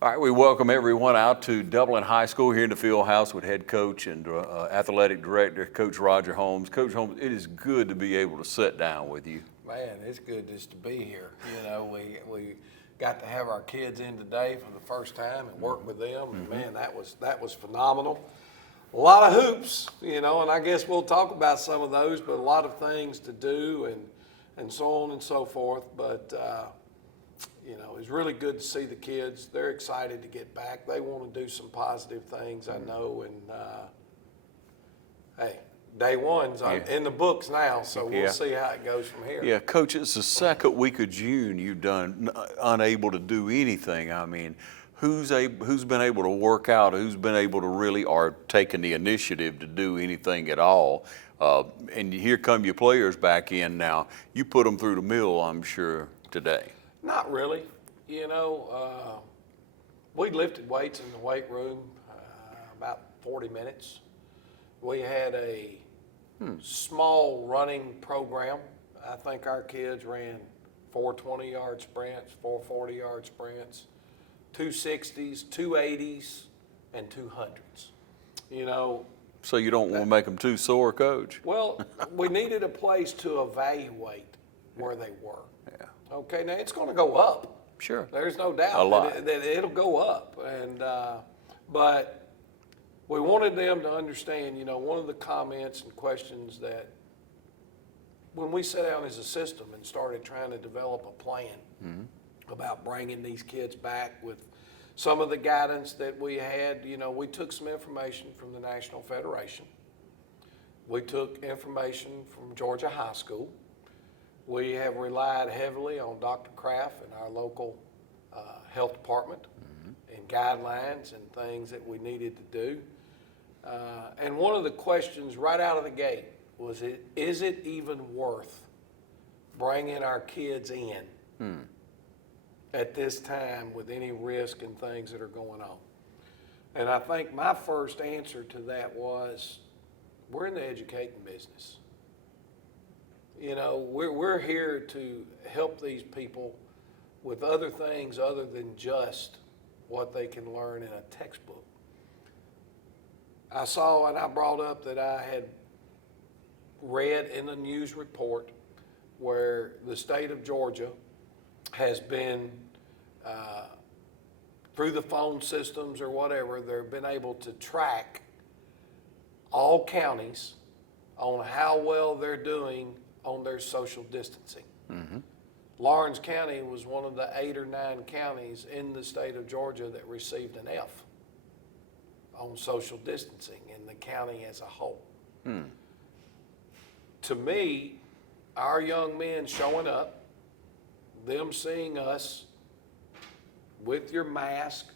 All right, we welcome everyone out to Dublin High School here in the field house with head coach and athletic director, Coach Roger Holmes. Coach Holmes, it is good to be able to sit down with you. Man, it's good just to be here. You know, we got to have our kids in today for the first time and work with them. And man, that was phenomenal. A lot of hoops, you know, and I guess we'll talk about some of those, but a lot of things to do and so on and so forth. But you know, it's really good to see the kids. They're excited to get back. They want to do some positive things, I know. And hey, day one's in the books now, so we'll see how it goes from here. Yeah, Coach, it's the second week of June you've done unable to do anything. I mean, who's been able to work out? Who's been able to really or taken the initiative to do anything at all? And here come your players back in now. You put them through the mill, I'm sure, today. Not really. You know, we lifted weights in the weight room about 40 minutes. We had a small running program. I think our kids ran 4 20-yard sprints, 4 40-yard sprints, 2 60s, 2 80s, and 2 100s. You know. So you don't want to make them too sore, Coach? Well, we needed a place to evaluate where they were. Yeah. Okay, now it's going to go up. Sure. There's no doubt that it'll go up. And but we wanted them to understand, you know, one of the comments and questions that when we sat down as a system and started trying to develop a plan about bringing these kids back with some of the guidance that we had, you know, we took some information from the National Federation. We took information from Georgia High School. We have relied heavily on Dr. Kraft and our local health department and guidelines and things that we needed to do. And one of the questions right out of the gate was, is it even worth bringing our kids in at this time with any risk and things that are going on? And I think my first answer to that was, we're in the educating business. You know, we're here to help these people with other things other than just what they can learn in a textbook. I saw and I brought up that I had read in a news report where the state of Georgia has been, through the phone systems or whatever, they've been able to track all counties on how well they're doing on their social distancing. Lawrence County was one of the 8 or 9 counties in the state of Georgia that received an F on social distancing in the county as a whole. To me, our young men showing up, them seeing us with your mask,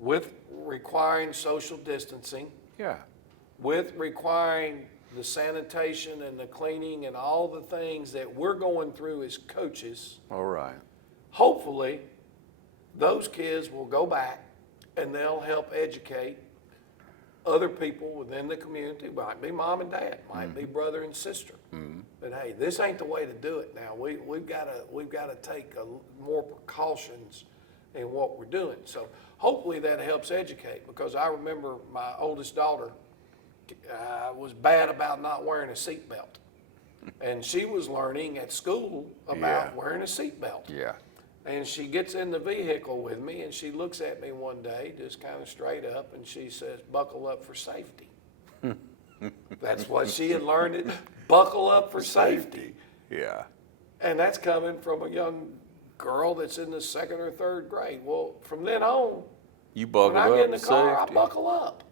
with requiring social distancing, with requiring the sanitation and the cleaning and all the things that we're going through as coaches. All right. Hopefully, those kids will go back and they'll help educate other people within the community. Might be mom and dad, might be brother and sister. But hey, this ain't the way to do it now. We've got to take more precautions in what we're doing. So hopefully that helps educate, because I remember my oldest daughter was bad about not wearing a seatbelt. And she was learning at school about wearing a seatbelt. And she gets in the vehicle with me and she looks at me one day, just kind of straight up, and she says, "Buckle up for safety." That's what she had learned, buckle up for safety. And that's coming from a young girl that's in the 2nd or 3rd grade. Well, from then on, when I get in the car, I buckle up.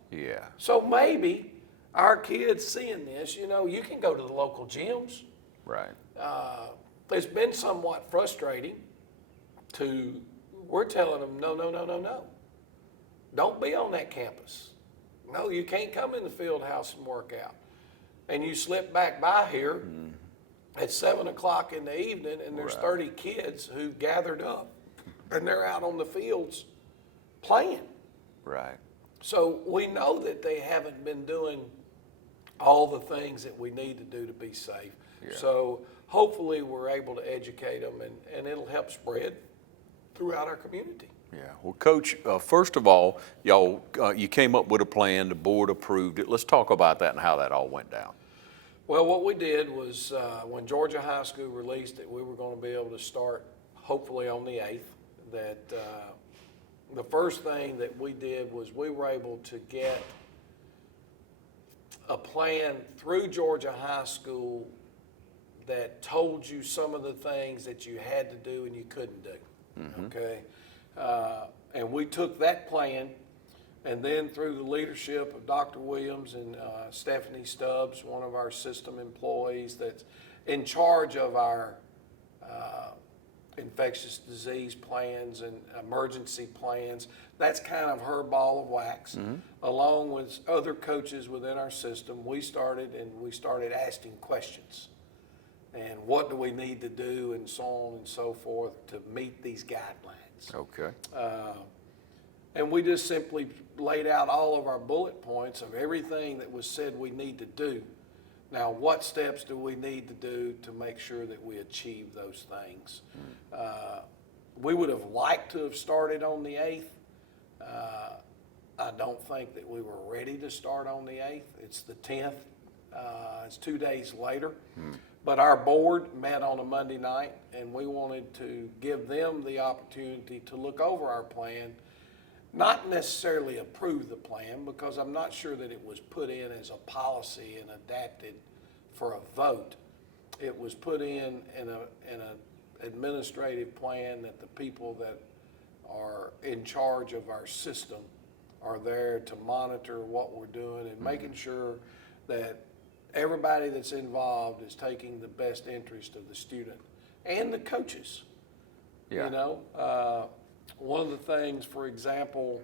So maybe our kids seeing this, you know, you can go to the local gyms. It's been somewhat frustrating we're telling them, no. Don't be on that campus. No, you can't come in the field house and work out. And you slip back by here at 7 o'clock in the evening and there's 30 kids who've gathered up and they're out on the fields playing. So we know that they haven't been doing all the things that we need to do to be safe. Yeah. So hopefully we're able to educate them, and it'll help spread throughout our community. Yeah, well, Coach, first of all, y'all, you came up with a plan, the board approved it. Let's talk about that and how that all went down. Well, what we did was when Georgia High School released it, we were going to be able to start hopefully on the 8th. That the first thing that we did was we were able to get a plan through Georgia High School that told you some of the things that you had to do and you couldn't do. Mm-hmm. Okay, and we took that plan, and then through the leadership of Dr. Williams and Stephanie Stubbs, one of our system employees that's in charge of our infectious disease plans and emergency plans, that's kind of her ball of wax. Mm-hmm. Along with other coaches within our system, we started asking questions. And what do we need to do, and so on and so forth, to meet these guidelines. Okay. And we just simply laid out all of our bullet points of everything that was said we need to do. Now, what steps do we need to do to make sure that we achieve those things? We would have liked to have started on the 8th. I don't think that we were ready to start on the 8th. It's the 10th. It's 2 days later. But our board met on a Monday night, and we wanted to give them the opportunity to look over our plan, not necessarily approve the plan, because I'm not sure that it was put in as a policy and adapted for a vote. It was put in an administrative plan that the people that are in charge of our system are there to monitor what we're doing and making sure that everybody that's involved is taking the best interest of the student and the coaches. Yeah. You know, one of the things, for example,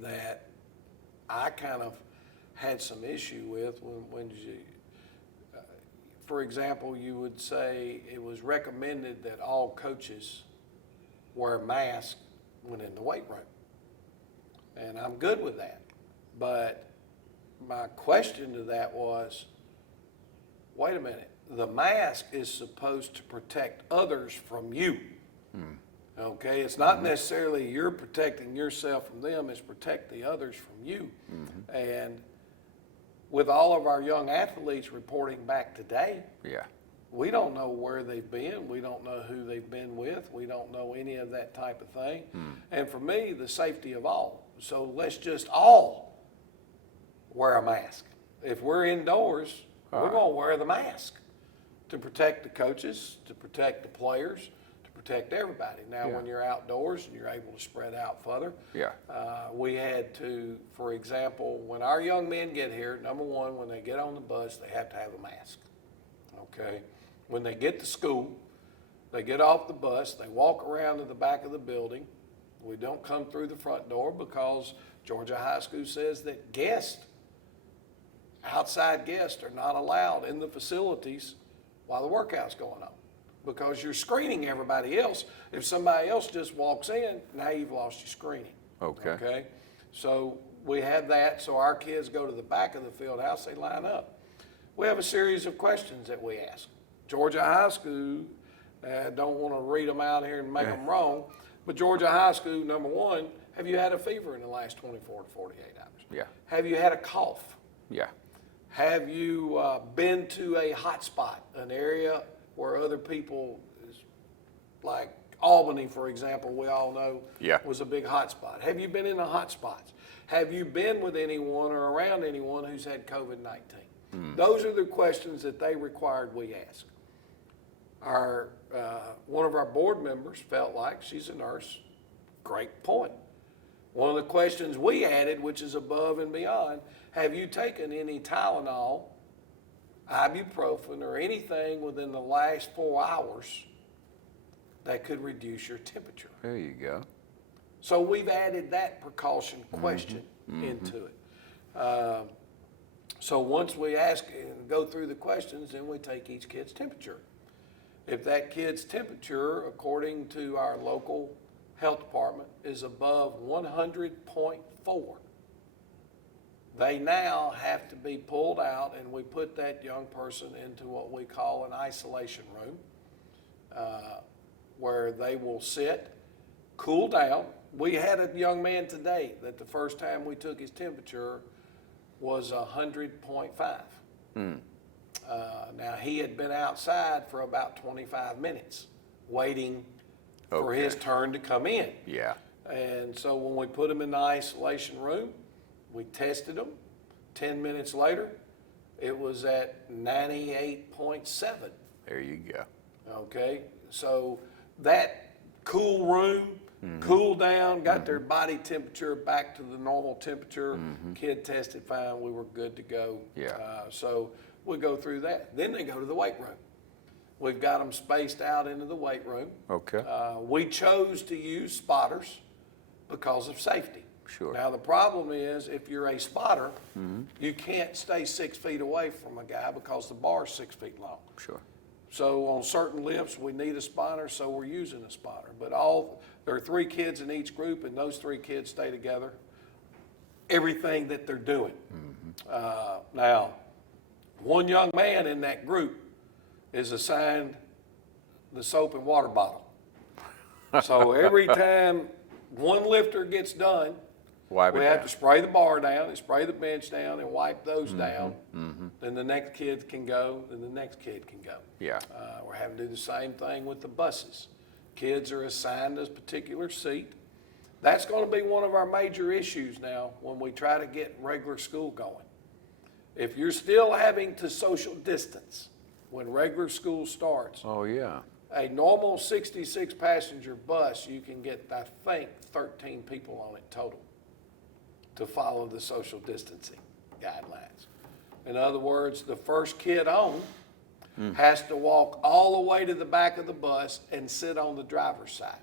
that I kind of had some issue with when you, for example, you would say it was recommended that all coaches wear masks when in the weight room. And I'm good with that. But my question to that was, wait a minute, the mask is supposed to protect others from you. Okay, it's not necessarily you're protecting yourself from them, it's protect the others from you. And with all of our young athletes reporting back today, Yeah. we don't know where they've been, we don't know who they've been with, we don't know any of that type of thing. And for me, the safety of all. So let's just all wear a mask. If we're indoors, we're going to wear the mask to protect the coaches, to protect the players, to protect everybody. Now, when you're outdoors and you're able to spread out further, we had to, for example, when our young men get here, number one, when they get on the bus, they have to have a mask. Okay? When they get to school, they get off the bus, they walk around to the back of the building. We don't come through the front door because Georgia High School says that outside guests are not allowed in the facilities while the workout's going on, because you're screening everybody else. If somebody else just walks in, now you've lost your screening. Okay? So we have that, so our kids go to the back of the field house, they line up. We have a series of questions that we ask. Georgia High School, don't want to read them out here and make them wrong, but Georgia High School, number one, have you had a fever in the last 24 to 48 hours? Yeah. Have you had a cough? Yeah. Have you been to a hot spot, an area where other people, like Albany, for example, we all know was a big hot spot. Have you been in the hot spots? Have you been with anyone or around anyone who's had COVID-19? Those are the questions that they required we ask. One of our board members felt like, she's a nurse, great point. One of the questions we added, which is above and beyond, have you taken any Tylenol, ibuprofen, or anything within the last 4 hours that could reduce your temperature? There you go. So we've added that precaution question into it. So once we ask and go through the questions, then we take each kid's temperature. If that kid's temperature, according to our local health department, is above 100.4, they now have to be pulled out, and we put that young person into what we call an isolation room, where they will sit, cool down. We had a young man today that the first time we took his temperature was 100.5. Now, he had been outside for about 25 minutes waiting for his turn to come in. Yeah. And so when we put him in the isolation room, we tested him. 10 minutes later, it was at 98.7. There you go. Okay, so that cool room, cool down, got their body temperature back to the normal temperature. Kid tested fine, we were good to go. Yeah. So we go through that. Then they go to the weight room. We've got them spaced out into the weight room. Okay. We chose to use spotters because of safety. Sure. Now, the problem is if you're a spotter, you can't stay 6 feet away from a guy because the bar's 6 feet long. Sure. So on certain lifts, we need a spotter, so we're using a spotter. But there are 3 kids in each group, and those 3 kids stay together. Everything that they're doing. Now, one young man in that group is assigned the soap and water bottle. So every time one lifter gets done, Wipe it we have down. to spray the bar down and spray the bench down and wipe those down. Then the next kid can go, then the next kid can go. Yeah. We're having to do the same thing with the buses. Kids are assigned a particular seat. That's going to be one of our major issues now when we try to get regular school going. If you're still having to social distance when regular school starts, Oh, yeah. a normal 66 passenger bus, you can get, I think, 13 people on it total to follow the social distancing guidelines. In other words, the first kid on has to walk all the way to the back of the bus and sit on the driver's side.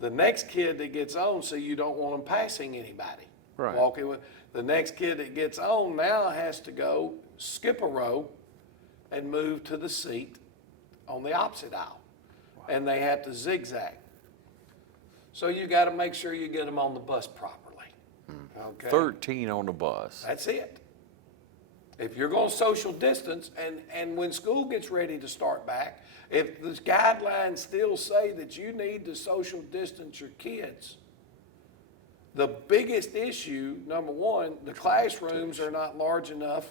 The next kid that gets on, so you don't want them passing anybody. Right. Walking with, the next kid that gets on now has to go skip a row and move to the seat on the opposite aisle. And they have to zigzag. So you got to make sure you get them on the bus properly. Okay? 13 on the bus. That's it. If you're going to social distance, and when school gets ready to start back, if the guidelines still say that you need to social distance your kids, the biggest issue, number one, the classrooms are not large enough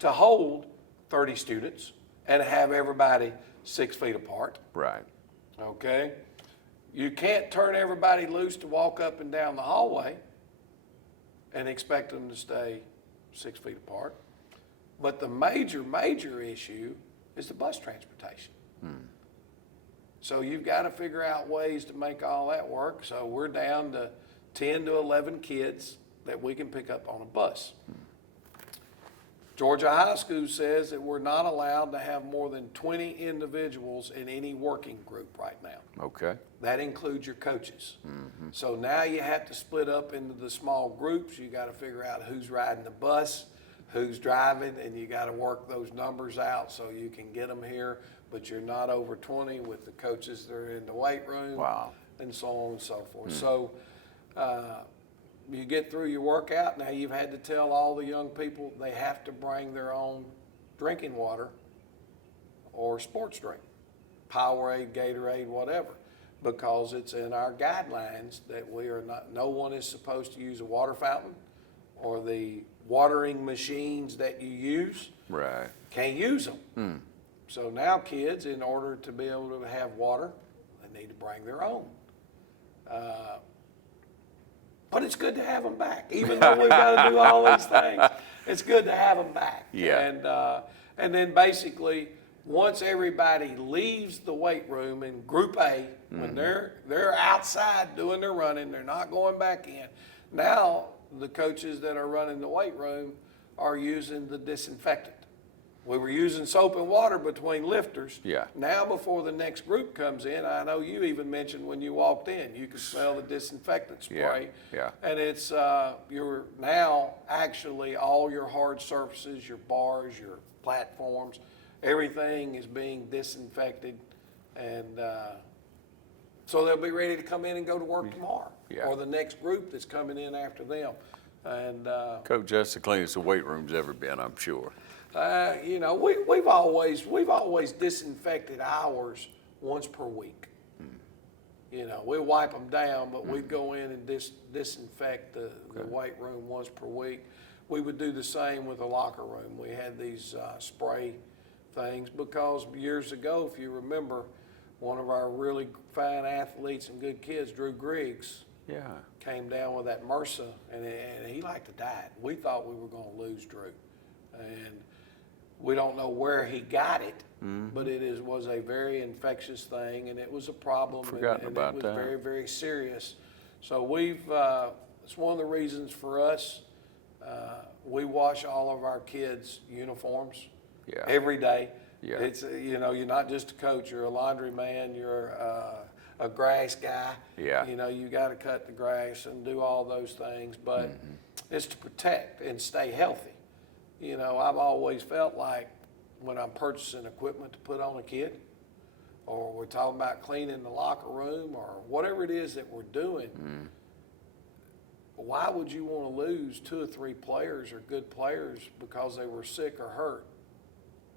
to hold 30 students and have everybody 6 feet apart. Right. Okay? You can't turn everybody loose to walk up and down the hallway and expect them to stay 6 feet apart. But the major issue is the bus transportation. So you've got to figure out ways to make all that work. So we're down to 10 to 11 kids that we can pick up on a bus. Georgia High School says that we're not allowed to have more than 20 individuals in any working group right now. Okay. That includes your coaches. So now you have to split up into the small groups. You got to figure out who's riding the bus, who's driving, and you got to work those numbers out so you can get them here, but you're not over 20 with the coaches that are in the weight room. Wow. And so on and so forth. So you get through your workout. Now you've had to tell all the young people they have to bring their own drinking water or sports drink, Powerade, Gatorade, whatever, because it's in our guidelines that we are not, no one is supposed to use a water fountain or the watering machines that you use. Right. Can't use them. So now kids, in order to be able to have water, they need to bring their own. But it's good to have them back, even though we've got to do all these things. It's good to have them back. Yeah. And then basically, once everybody leaves the weight room in Group A, when they're outside doing their running, they're not going back in. Now the coaches that are running the weight room are using the disinfectant. We were using soap and water between lifters. Yeah. Now before the next group comes in, I know you even mentioned when you walked in, you could smell the disinfectant spray. Yeah. And it's, you're now actually all your hard surfaces, your bars, your platforms, everything is being disinfected. And So they'll be ready to come in and go to work tomorrow. Yeah. Or the next group that's coming in after them. And, Coach, that's the cleanest the weight room's ever been, I'm sure. you know, we've always disinfected ours once per week. You know, we wipe them down, but we'd go in and disinfect the weight room once per week. We would do the same with the locker room. We had these spray things because years ago, if you remember, one of our really fine athletes and good kids, Drew Griggs, came down with that MRSA, and he like to die. We thought we were going to lose Drew, and we don't know where he got it, but it was a very infectious thing, and it was a problem, and about it was that. very, very serious. So it's one of the reasons for us, we wash all of our kids' uniforms every day. Yeah. It's, you know, you're not just a coach, you're a laundry man, you're a grass guy. Yeah. You know, you got to cut the grass and do all those things, but it's to protect and stay healthy. You know, I've always felt like when I'm purchasing equipment to put on a kid, or we're talking about cleaning the locker room, or whatever it is that we're doing, why would you want to lose 2 or 3 players or good players because they were sick or hurt,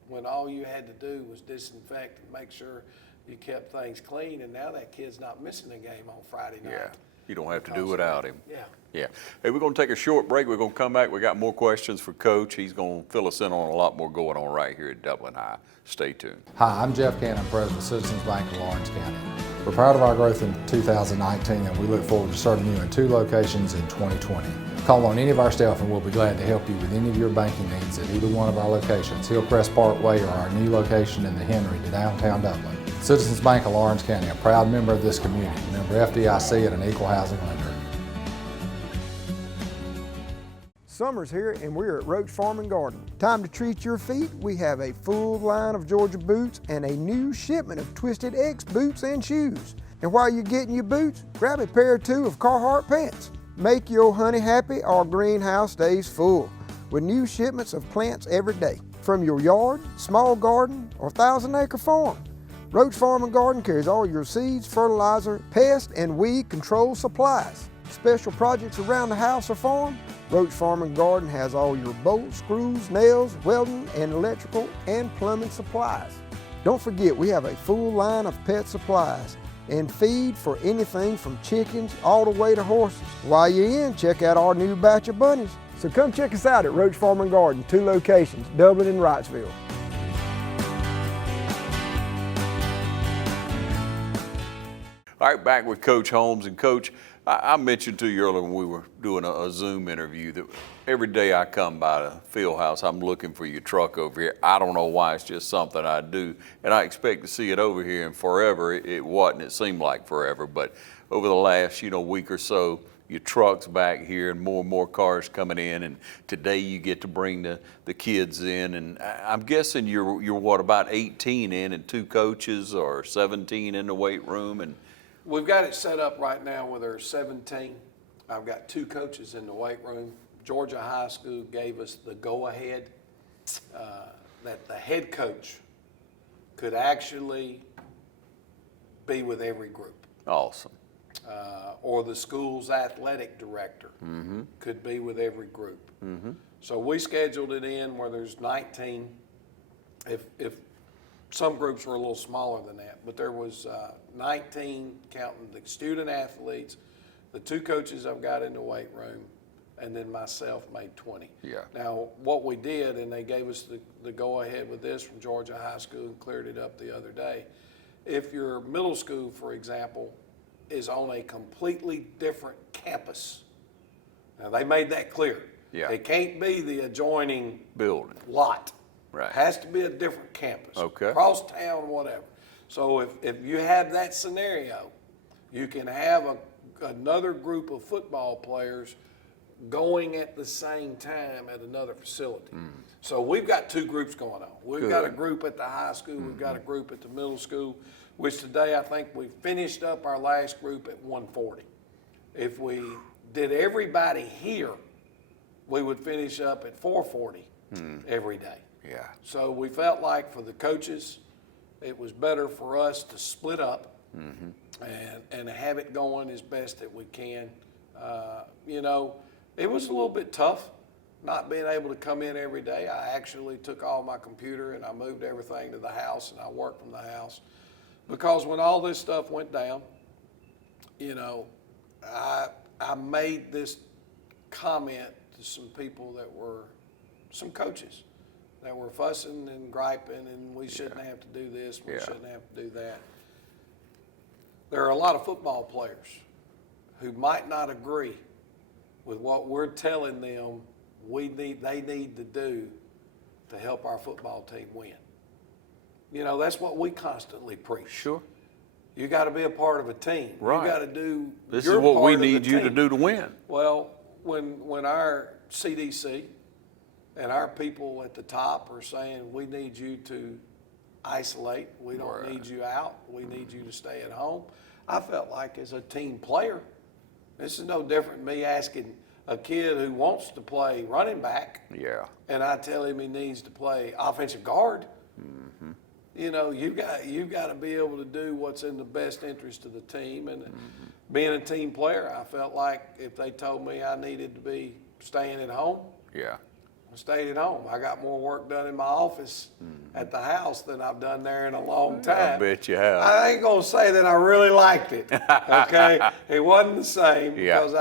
when all you had to do was disinfect and make sure you kept things clean, and now that kid's not missing a game on Friday night. Yeah, you don't have to do without him. Yeah. Yeah. Hey, we're going to take a short break. We're going to come back. We got more questions for Coach. He's going to fill us in on a lot more going on right here at Dublin High. Stay tuned. Hi, I'm Jeff Cannon, President of Citizens Bank of Lawrence County. We're proud of our growth in 2019, and we look forward to serving you in 2 locations in 2020. Call on any of our staff and we'll be glad to help you with any of your banking needs at either one of our locations, Hillcrest Parkway or our new location in the Henry to downtown Dublin. Citizens Bank of Lawrence County, a proud member of this community, member FDIC and an equal housing lender. Summer's here and we're at Roach Farm and Garden. Time to treat your feet. We have a full line of Georgia boots and a new shipment of Twisted X boots and shoes. And while you're getting your boots, grab a pair or 2 of Carhartt pants. Make your honey happy, our greenhouse stays full with new shipments of plants every day. From your yard, small garden, or 1,000-acre farm. Roach Farm and Garden carries all your seeds, fertilizer, pest, and weed control supplies. Special projects around the house or farm? Roach Farm and Garden has all your bolts, screws, nails, welding, and electrical and plumbing supplies. Don't forget, we have a full line of pet supplies and feed for anything from chickens all the way to horses. While you're in, check out our new batch of bunnies. So come check us out at Roach Farm and Garden, 2 locations, Dublin and Wrightsville. All right, back with Coach Holmes. And Coach, I mentioned to you earlier when we were doing a Zoom interview that every day I come by the field house, I'm looking for your truck over here. I don't know why, it's just something I do. And I expect to see it over here, and forever it wasn't. It seemed like forever, but over the last, week or so, your truck's back here and more cars coming in, and today you get to bring the kids in, and I'm guessing you're what, about 18 in and 2 coaches, or 17 in the weight room? And We've got it set up right now where there's 17. I've got 2 coaches in the weight room. Georgia High School gave us the go-ahead that the head coach could actually be with every group. awesome. Or the school's athletic director could be with every group. So we scheduled it in where there's 19. If some groups were a little smaller than that, but there was 19 counting the student athletes, the 2 coaches I've got in the weight room, and then myself made 20. Yeah. Now, what we did, and they gave us the go-ahead with this from Georgia High School and cleared it up the other day. If your middle school, for example, is on a completely different campus, now they made that clear. Yeah. It can't be the adjoining Building. lot. Right. Has to be a different campus. Okay. Across town, whatever. So if you have that scenario, you can have another group of football players going at the same time at another facility. So we've got 2 groups going on. We've got a group at the high school, we've got a group at the middle school, which today I think we finished up our last group at 140. If we did everybody here, we would finish up at 440 every day. Yeah. So we felt like for the coaches, it was better for us to split up and have it going as best that we can. You know, it was a little bit tough not being able to come in every day. I actually took all my computer and I moved everything to the house and I worked from the house, because when all this stuff went down, you know, I made this comment to some people that were, some coaches that were fussing and griping, and we shouldn't have to do this, we shouldn't have to do that. There are a lot of football players who might not agree with what we're telling them they need to do to help our football team win. You know, that's what we constantly preach. Sure. You got to be a part of a team. Right. You got to do This your is what part we of the need you to team. do to win. Well, when our CDC and our people at the top are saying we need you to isolate, we don't need you out, we need you to stay at home, I felt like as a team player, this is no different than me asking a kid who wants to play running back, and I tell him he needs to play offensive guard. You know, you got to be able to do what's in the best interest of the team. And being a team player, I felt like if they told me I needed to be staying at home, I stayed at home. I got more work done in my office at the house than I've done there in a long time. I bet you have. I ain't gonna say that I really liked it. Okay, it wasn't the same because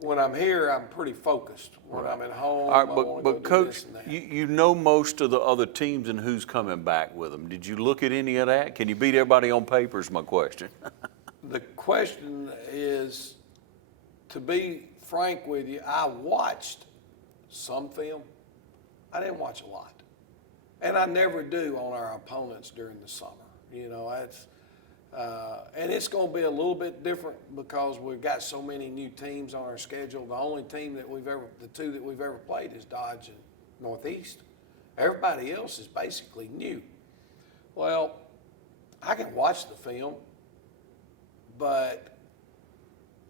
when I'm here, I'm pretty focused. When I'm at home, All right, I wanna go but do Coach, this and that. you know most of the other teams and who's coming back with them. Did you look at any of that? Can you beat everybody on paper is my question. The question is, to be frank with you, I watched some film. I didn't watch a lot. And I never do on our opponents during the summer. You know, and it's going to be a little bit different because we've got so many new teams on our schedule. The only team that the two that we've ever played is Dodge and Northeast. Everybody else is basically new. Well, I can watch the film, but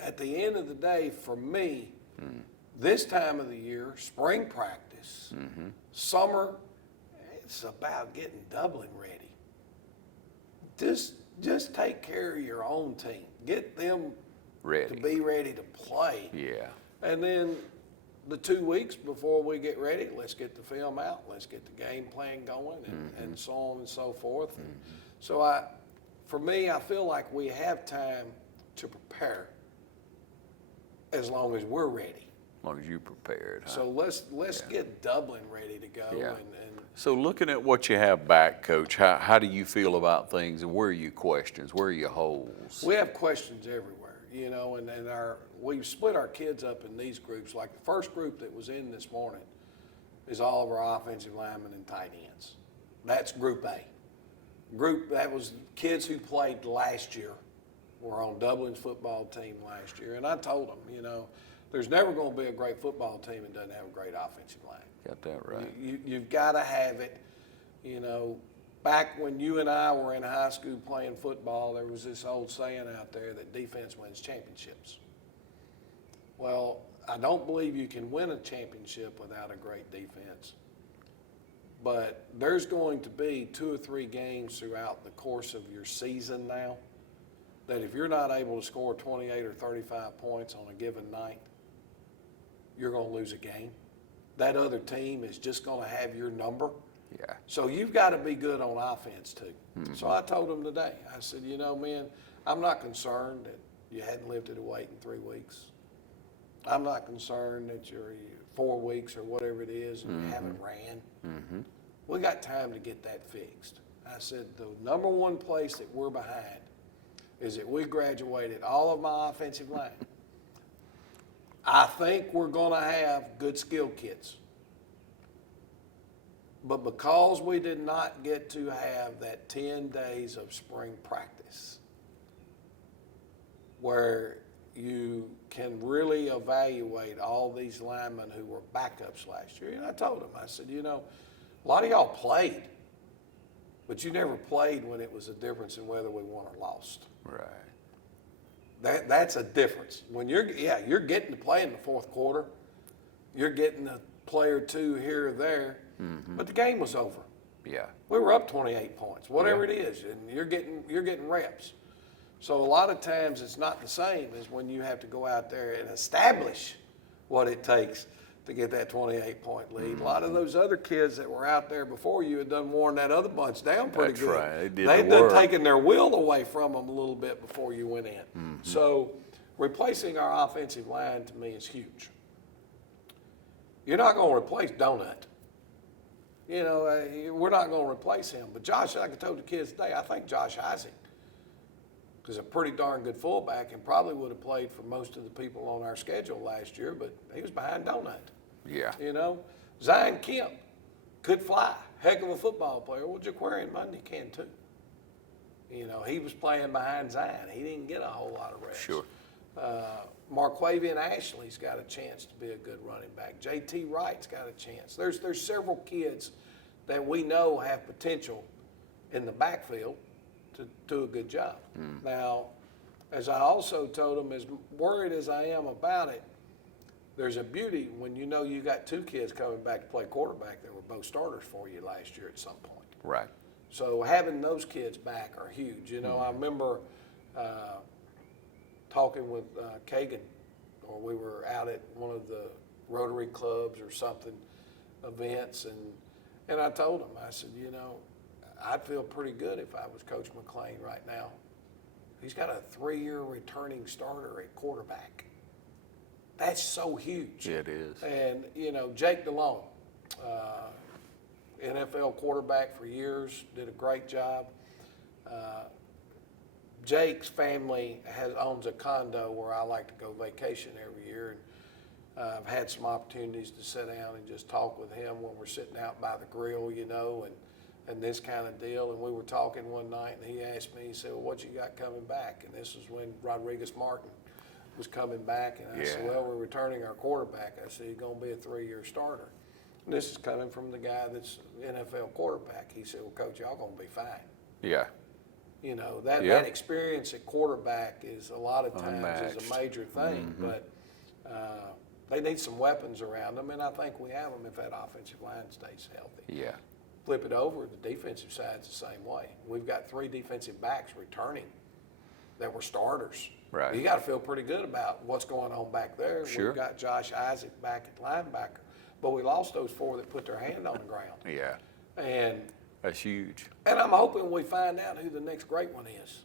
at the end of the day, for me, this time of the year, spring practice, summer, it's about getting Dublin ready. Just take care of your own team. Get them Ready. to be ready to play. Yeah. And then the 2 weeks before we get ready, let's get the film out. Let's get the game plan going and so on and so forth. So for me, I feel like we have time to prepare as long as we're ready. As long as you prepared. Huh? So let's get Dublin ready to go. Yeah. And So looking at what you have back, Coach, how do you feel about things, and where are your questions? Where are your holes? we have questions everywhere, you know, and we've split our kids up in these groups. Like the first group that was in this morning is all of our offensive linemen and tight ends. That's Group A. That was kids who played last year, were on Dublin's football team last year. And I told them, you know, there's never going to be a great football team that doesn't have a great offensive line. Got that right. You've got to have it. You know, back when you and I were in high school playing football, there was this old saying out there that defense wins championships. Well, I don't believe you can win a championship without a great defense. But there's going to be 2 or 3 games throughout the course of your season now that if you're not able to score 28 or 35 points on a given night, you're going to lose a game. That other team is just going to have your number. Yeah. So you've got to be good on offense too. So I told them today, I said, you know, man, I'm not concerned that you hadn't lifted a weight in 3 weeks. I'm not concerned that you're 4 weeks or whatever it is and you haven't ran. We got time to get that fixed. I said, the number one place that we're behind is that we graduated all of my offensive line. I think we're going to have good skill kids. But because we did not get to have that 10 days of spring practice where you can really evaluate all these linemen who were backups last year, and I told them, I said, you know, a lot of y'all played, but you never played when it was a difference in whether we won or lost. Right. That's a difference. When you're getting to play in the fourth quarter, you're getting a play or two here or there, but the game was over. Yeah. We were up 28 points, whatever it is, and you're getting reps. So a lot of times it's not the same as when you have to go out there and establish what it takes to get that 28-point lead. A lot of those other kids that were out there before you had done worn that other bunch down pretty That's good. right. They did They'd the done work. taken their will away from them a little bit before you went in. So replacing our offensive line to me is huge. You're not going to replace Donut. You know, we're not going to replace him. But Josh, like I told the kids today, I think Josh Isaac is a pretty darn good fullback and probably would have played for most of the people on our schedule last year, but he was behind Donut. Yeah. You know, Zion Kemp could fly, heck of a football player. Well, Jaquarian Mundy can too. You know, he was playing behind Zion. He didn't get a whole lot of reps. Sure. Marquavian Ashley's got a chance to be a good running back. J.T. Wright's got a chance. There's several kids that we know have potential in the backfield to do a good job. Now, as I also told them, as worried as I am about it, there's a beauty when you know you got two kids coming back to play quarterback that were both starters for you last year at some point. Right. So having those kids back are huge. You know, I remember talking with Kagan, or we were out at one of the Rotary clubs or something, events, and I told him, I said, you know, I'd feel pretty good if I was Coach McClain right now. He's got a 3-year returning starter at quarterback. That's so huge. Yeah, it is. And, you know, Jake DeLone, NFL quarterback for years, did a great job. Jake's family owns a condo where I like to go vacation every year. And I've had some opportunities to sit down and just talk with him when we're sitting out by the grill, you know, and this kind of deal. And we were talking one night, and he asked me, he said, well, what you got coming back? And this was when Rodriguez Martin was coming back. And I said, Yeah. well, we're returning our quarterback. I said, he's going to be a 3-year starter. And this is coming from the guy that's NFL quarterback. He said, well, Coach, y'all going to be fine. Yeah. You know, that experience at quarterback is a lot of times is Unmatched. a major thing, but they need some weapons around them, and I think we have them if that offensive line stays healthy. Yeah. Flip it over, the defensive side's the same way. We've got 3 defensive backs returning that were starters. Right. You got to feel pretty good about what's going on back there. Sure. We've got Josh Isaac back at linebacker, but we lost those 4 that put their hand on the ground. Yeah. And That's huge. And I'm hoping we find out who the next great one is.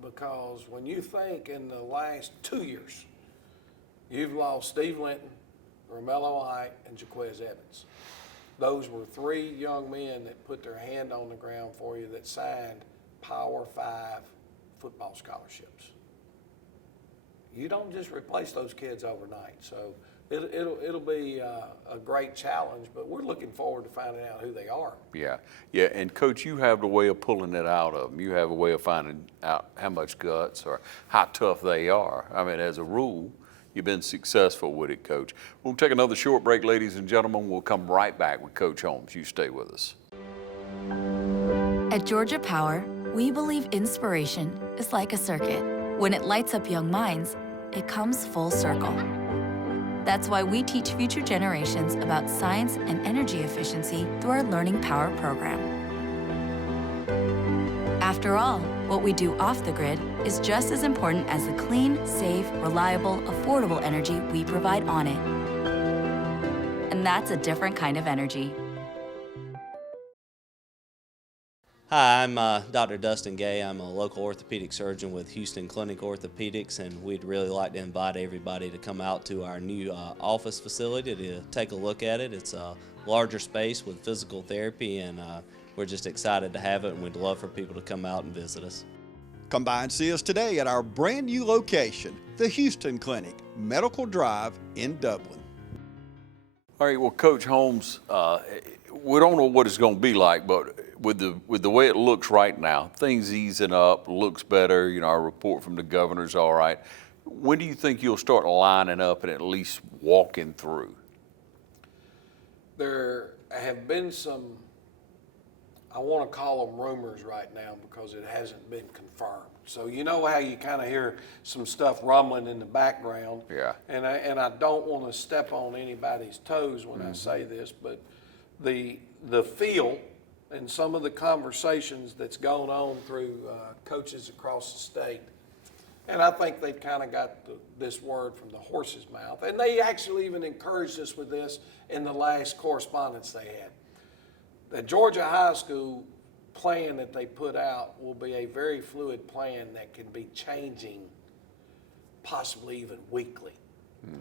Because when you think in the last 2 years, you've lost Steve Linton, Romello Height, and Jaquez Evans. Those were 3 young men that put their hand on the ground for you that signed Power 5 football scholarships. You don't just replace those kids overnight. So it'll be a great challenge, but we're looking forward to finding out who they are. Yeah. Yeah. And Coach, you have the way of pulling it out of them. You have a way of finding out how much guts or how tough they are. I mean, as a rule, you've been successful with it, Coach. We'll take another short break, ladies and gentlemen. We'll come right back with Coach Holmes. You stay with us. At Georgia Power, we believe inspiration is like a circuit. When it lights up young minds, it comes full circle. That's why we teach future generations about science and energy efficiency through our Learning Power program. After all, what we do off the grid is just as important as the clean, safe, reliable, affordable energy we provide on it. And that's a different kind of energy. Hi, I'm Dr. Dustin Gay. I'm a local orthopedic surgeon with Houston Clinic Orthopedics, and we'd really like to invite everybody to come out to our new office facility to take a look at it. It's a larger space with physical therapy, and we're just excited to have it, and we'd love for people to come out and visit us. Come by and see us today at our brand new location, the Houston Clinic, Medical Drive in Dublin. All right, well, Coach Holmes, we don't know what it's going to be like, but with the way it looks right now, things easing up, looks better. You know, our report from the governor's all right. When do you think you'll start lining up and at least walking through? There have been some, I want to call them rumors right now because it hasn't been confirmed. So you know how you kind of hear some stuff rumbling in the background. Yeah. And I don't want to step on anybody's toes when I say this, but the feel and some of the conversations that's gone on through coaches across the state. And I think they've kind of got this word from the horse's mouth. And they actually even encouraged us with this in the last correspondence they had. The Georgia High School plan that they put out will be a very fluid plan that can be changing possibly even weekly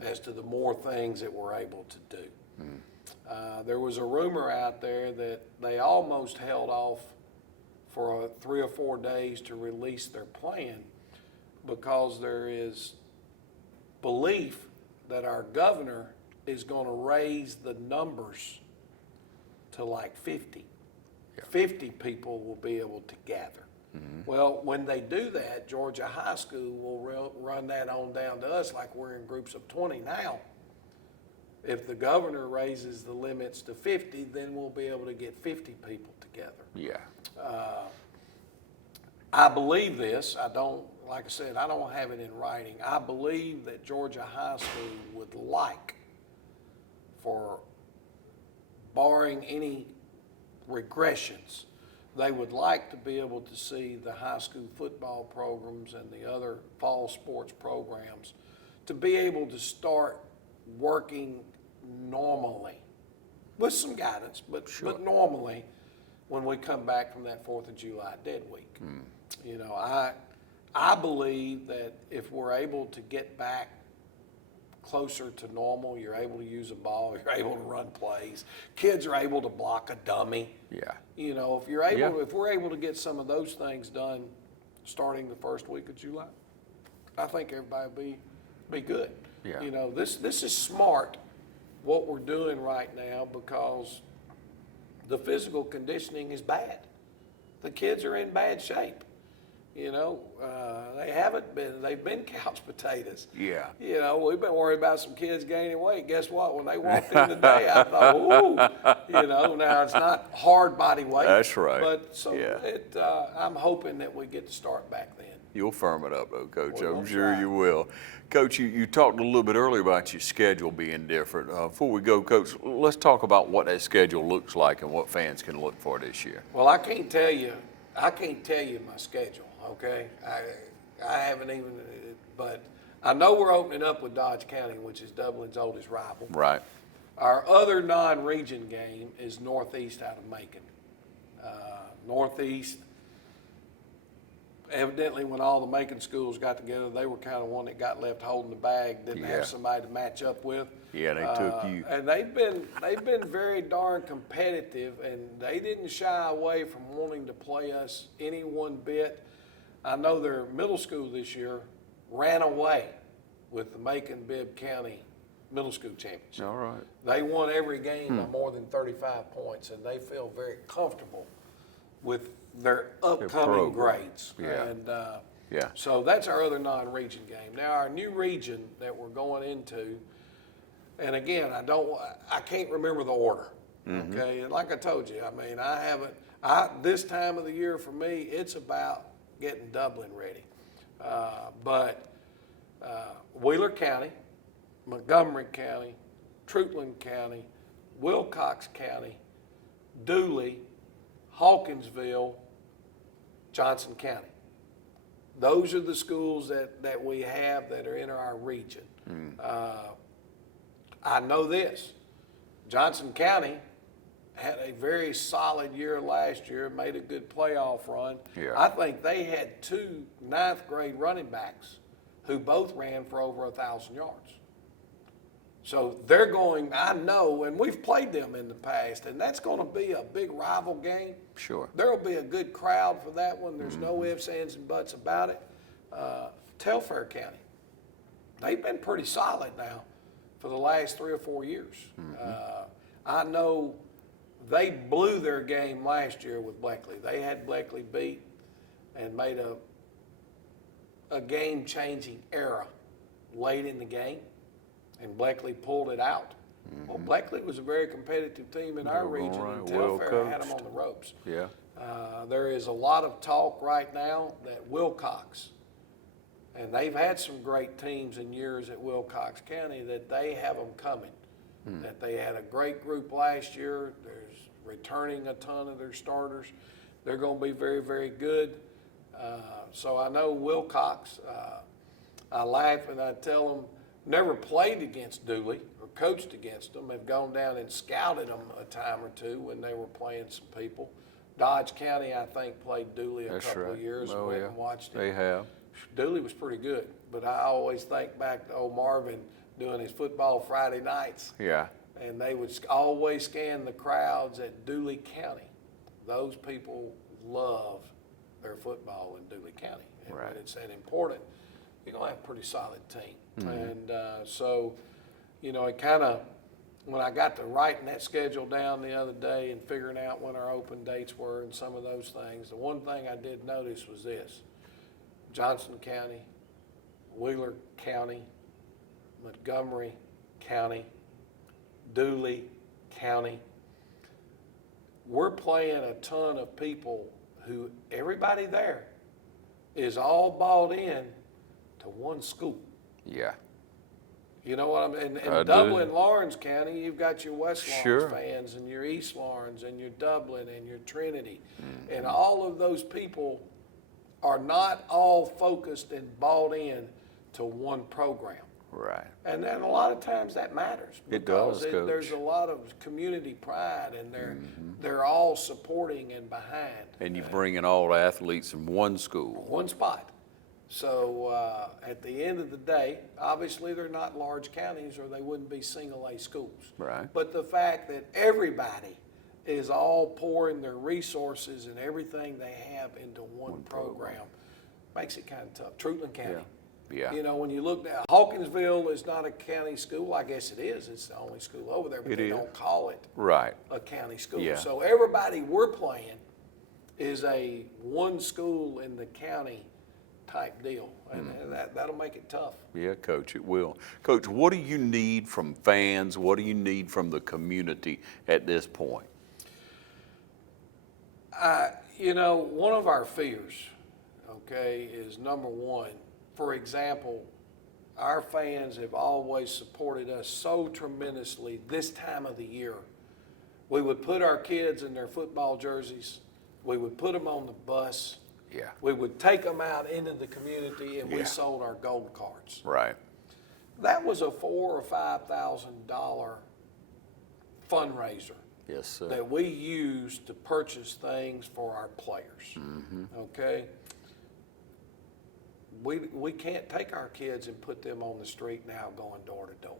as to the more things that we're able to do. There was a rumor out there that they almost held off for 3 or 4 days to release their plan because there is belief that our governor is going to raise the numbers to like 50. 50 people will be able to gather. Well, when they do that, Georgia High School will run that on down to us like we're in groups of 20 now. If the governor raises the limits to 50, then we'll be able to get 50 people together. Yeah. I believe this. I don't, like I said, I don't have it in writing. I believe that Georgia High School would like, for barring any regressions, they would like to be able to see the high school football programs and the other fall sports programs to be able to start working normally with some guidance, but normally when we come back from that 4th of July dead week. You know, I believe that if we're able to get back closer to normal, you're able to use a ball, you're able to run plays, kids are able to block a dummy. Yeah. You know, if you're able, if we're able to get some of those things done starting the first week of July, I think everybody will be good. Yeah. You know, this is smart what we're doing right now because the physical conditioning is bad. The kids are in bad shape. You know, they've been couch potatoes. Yeah. You know, we've been worried about some kids gaining weight. Guess what? When they walked in today, I thought, ooh, you know, now it's not hard body weight. That's right. But so Yeah. I'm hoping that we get to start back then. You'll firm it up though, Coach. We're I'm gonna sure try. you will. Coach, you talked a little bit earlier about your schedule being different. Before we go, Coach, let's talk about what that schedule looks like and what fans can look for this year. Well, I can't tell you my schedule, okay? I haven't even, but I know we're opening up with Dodge County, which is Dublin's oldest rival. Right. Our other non-region game is Northeast out of Macon. Northeast, evidently when all the Macon schools got together, they were kind of one that got left holding the bag, didn't Yeah. have somebody to match up with. Yeah, they took you. And they've been very darn competitive, and they didn't shy away from wanting to play us any one bit. I know their middle school this year ran away with the Macon-Bibb County Middle School Championship. All right. They won every game by more than 35 points, and they feel very comfortable with their upcoming program. grades. Yeah. And Yeah. so that's our other non-region game. Now our new region that we're going into, and again, I can't remember the order. Okay, and like I told you, I mean, this time of the year for me, it's about getting Dublin ready. But Wheeler County, Montgomery County, Troutland County, Wilcox County, Dooley, Hawkinsville, Johnson County. Those are the schools that we have that are in our region. I know this, Johnson County had a very solid year last year, made a good playoff run. Yeah. I think they had 2 ninth grade running backs who both ran for over 1,000 yards. So they're going, I know, and we've played them in the past, and that's going to be a big rival game. Sure. There'll be a good crowd for that one. There's no ifs, ands, and buts about it. Telfair County, they've been pretty solid now for the last 3 or 4 years. I know they blew their game last year with Bleckley. They had Bleckley beat and made a game-changing error late in the game, and Bleckley pulled it out. Well, Bleckley was a very competitive team in our were region, all and right, well Telfair had them coached. on the ropes. Yeah. There is a lot of talk right now that Wilcox, and they've had some great teams in years at Wilcox County, that they have them coming. that they had a great group last year. There's returning a ton of their starters. They're going to be very, very good. So I know Wilcox, I laugh and I tell them, never played against Dooley or coached against them, have gone down and scouted them a time or two when they were playing some people. Dodge County, I think, played Dooley a couple of years Oh, ago yeah. and watched it. They have. Dooley was pretty good, but I always think back to old Marvin doing his football Friday nights, Yeah. and they would always scan the crowds at Dooley County. Those people love their football in Dooley County. And Right. when it's that important, you're going to have a pretty solid team. And so, you know, it kind of, when I got to writing that schedule down the other day and figuring out when our open dates were and some of those things, the one thing I did notice was this: Johnson County, Wheeler County, Montgomery County, Dooley County. We're playing a ton of people who, everybody there is all bought in to one school. Yeah. You know what I mean? I In do. Dublin, Lawrence County, you've got your West Lawrence Sure. fans and your East Lawrence and your Dublin and your Trinity. And all of those people are not all focused and bought in to one program. Right. And then a lot of times that matters. It because does, Coach. There's a lot of community pride, and they're all supporting and behind. And you bring in all the athletes in one school. One spot. So at the end of the day, obviously they're not large counties or they wouldn't be single A schools. Right. But the fact that everybody is all pouring their resources and everything they have into one program makes it kind of tough. Truitland County. Yeah. You know, when you look at Hawkinsville is not a county school. I guess it is. It's the only school over there, but It they is. don't call it Right. a county school. Yeah. So everybody we're playing is a one school in the county type deal, and that'll make it tough. Yeah, Coach, it will. Coach, what do you need from fans? What do you need from the community at this point? You know, one of our fears, okay, is number one. For example, our fans have always supported us so tremendously this time of the year. We would put our kids in their football jerseys. We would put them on the bus. Yeah. We would take them out into the community, and we Yeah. sold our gold cards. Right. That was a $4,000 or $5,000 fundraiser Yes, sir. that we used to purchase things for our players. Okay? We can't take our kids and put them on the street now going door to door.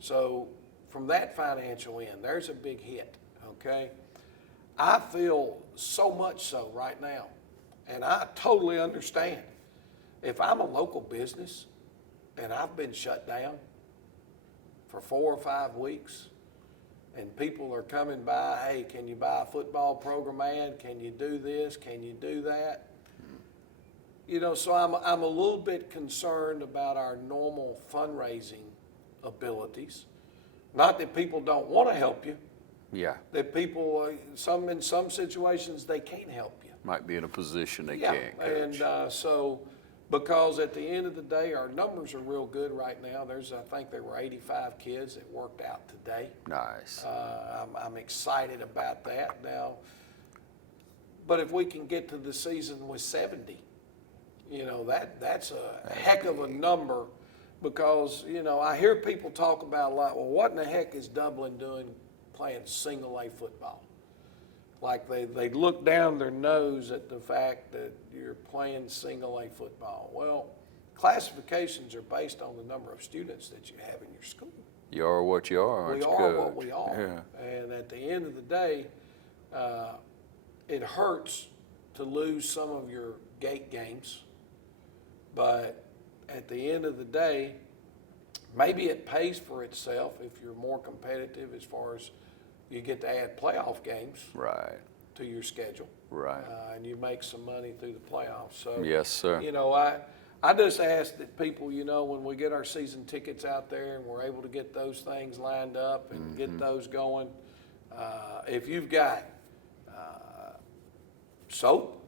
So from that financial end, there's a big hit, okay? I feel so much so right now, and I totally understand. If I'm a local business and I've been shut down for 4 or 5 weeks, and people are coming by, hey, can you buy a football program ad? Can you do this? Can you do that? You know, so I'm a little bit concerned about our normal fundraising abilities. Not that people don't want to help you, Yeah. that people, in some situations, they can't help you. Might be in a position they Yeah, can't, Coach. and so, because at the end of the day, our numbers are real good right now. I think there were 85 kids that worked out today. Nice. I'm excited about that now. But if we can get to the season with 70, you know, that's a heck of a number, because, you know, I hear people talk about a lot, well, what in the heck is Dublin doing playing single A football? Like they look down their nose at the fact that you're playing single A football. Well, classifications are based on the number of students that you have in your school. You are what you are, aren't We you, are Coach? what we are. Yeah. And at the end of the day, it hurts to lose some of your gate games. But at the end of the day, maybe it pays for itself if you're more competitive as far as you get to add playoff games Right. to your schedule. Right. And you make some money through the playoffs. So, Yes, sir. you know, I just ask that people, you know, when we get our season tickets out there and we're able to get those things lined up and get those going, if you've got soap,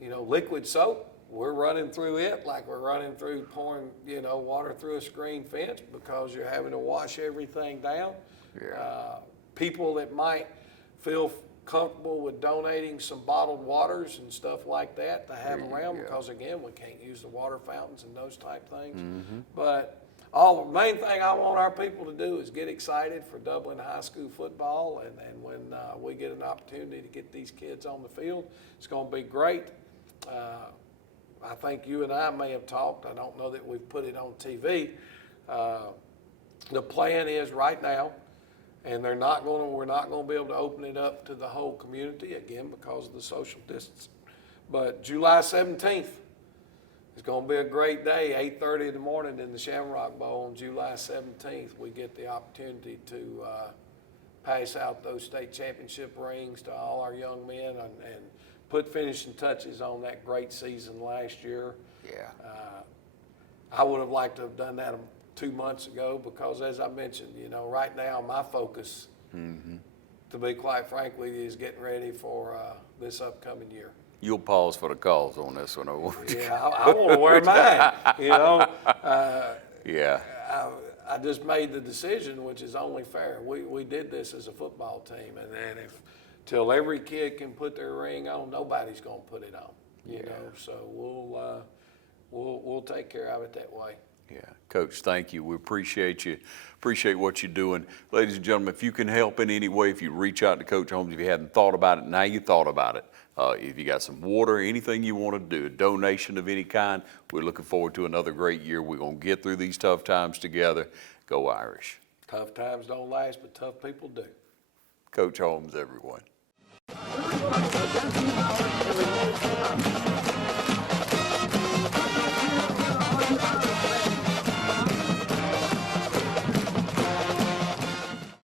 you know, liquid soap, we're running through it like we're running through pouring, water through a screen fence because you're having to wash everything down. Yeah. People that might feel comfortable with donating some bottled waters and stuff like that to have around, because again, we can't use the water fountains and those type things. But the main thing I want our people to do is get excited for Dublin High School football, and when we get an opportunity to get these kids on the field, it's going to be great. I think you and I may have talked. I don't know that we've put it on TV. The plan is right now, and we're not going to be able to open it up to the whole community again because of the social distance. But July 17th is going to be a great day. 8:30 in the morning in the Shamrock Bowl on July 17th, we get the opportunity to pass out those state championship rings to all our young men and put finishing touches on that great season last year. Yeah. I would have liked to have done that 2 months ago because, as I mentioned, right now my focus, to be quite frank with you, is getting ready for this upcoming year. You'll pause for the calls on this one, won't you? Yeah, I want to wear mine. Yeah. I just made the decision, which is only fair. We did this as a football team, and then till every kid can put their ring on, nobody's going to put it on. You know, so we'll take care of it that way. Yeah, Coach, thank you. We appreciate you. Appreciate what you're doing. Ladies and gentlemen, if you can help in any way, if you reach out to Coach Holmes, if you hadn't thought about it, now you thought about it. If you got some water, anything you want to do, a donation of any kind, we're looking forward to another great year. We're going to get through these tough times together. Go Irish. Tough times don't last, but tough people do. Coach Holmes, everyone.